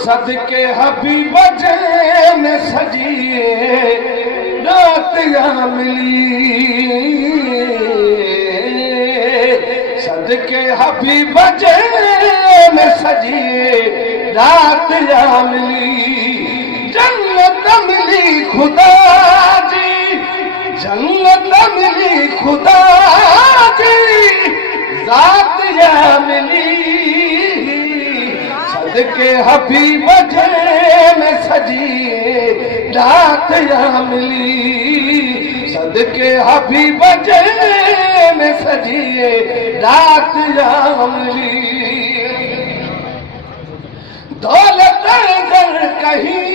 सदके हबीब जैन सजिए रात या मिली, सदके हबीब जैन सजिए रात या मिली। जन्नत मिली खुदा जी, जन्नत मिली खुदा जी, जात या मिली। सदके हबीब जैन सजिए रात या मिली, सदके हबीब जैन सजिए रात या मिली। दौलत दर कहीं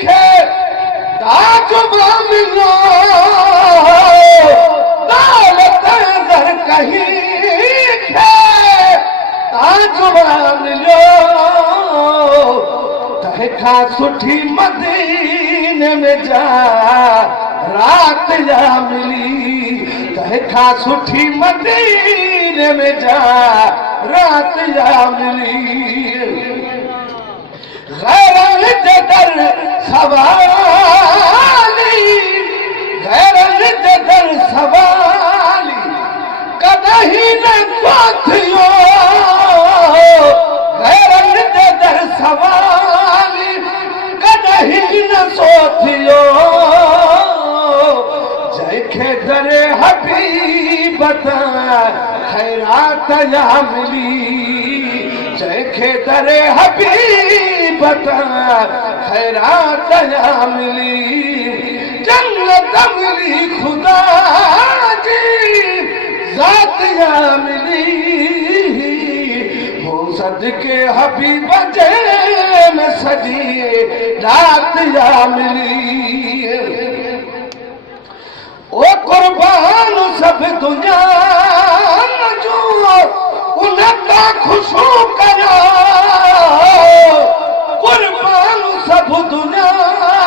खे ताजुबा मिलो, दौलत दर कहीं खे ताजुबा मिलो। तंहिंखा सुठी मदीने में जा रात या मिली, तंहिंखा सुठी मदीने में जा रात या मिली। गैरल जदर सवाली, गैरल जदर सवाली कदही न सोथियो, गैरल जदर सवाली कदही न सोथियो। जैखे दरे हबीब खैरात या मिली, जैखे दरे हबीब खैरात या मिली। जन्नत मिली खुदा जी, जात या मिली। वो सदके हबीब जैन सजिए रात या मिली। ओ कुर्बान सब दुनिया जो उनका खुशू कर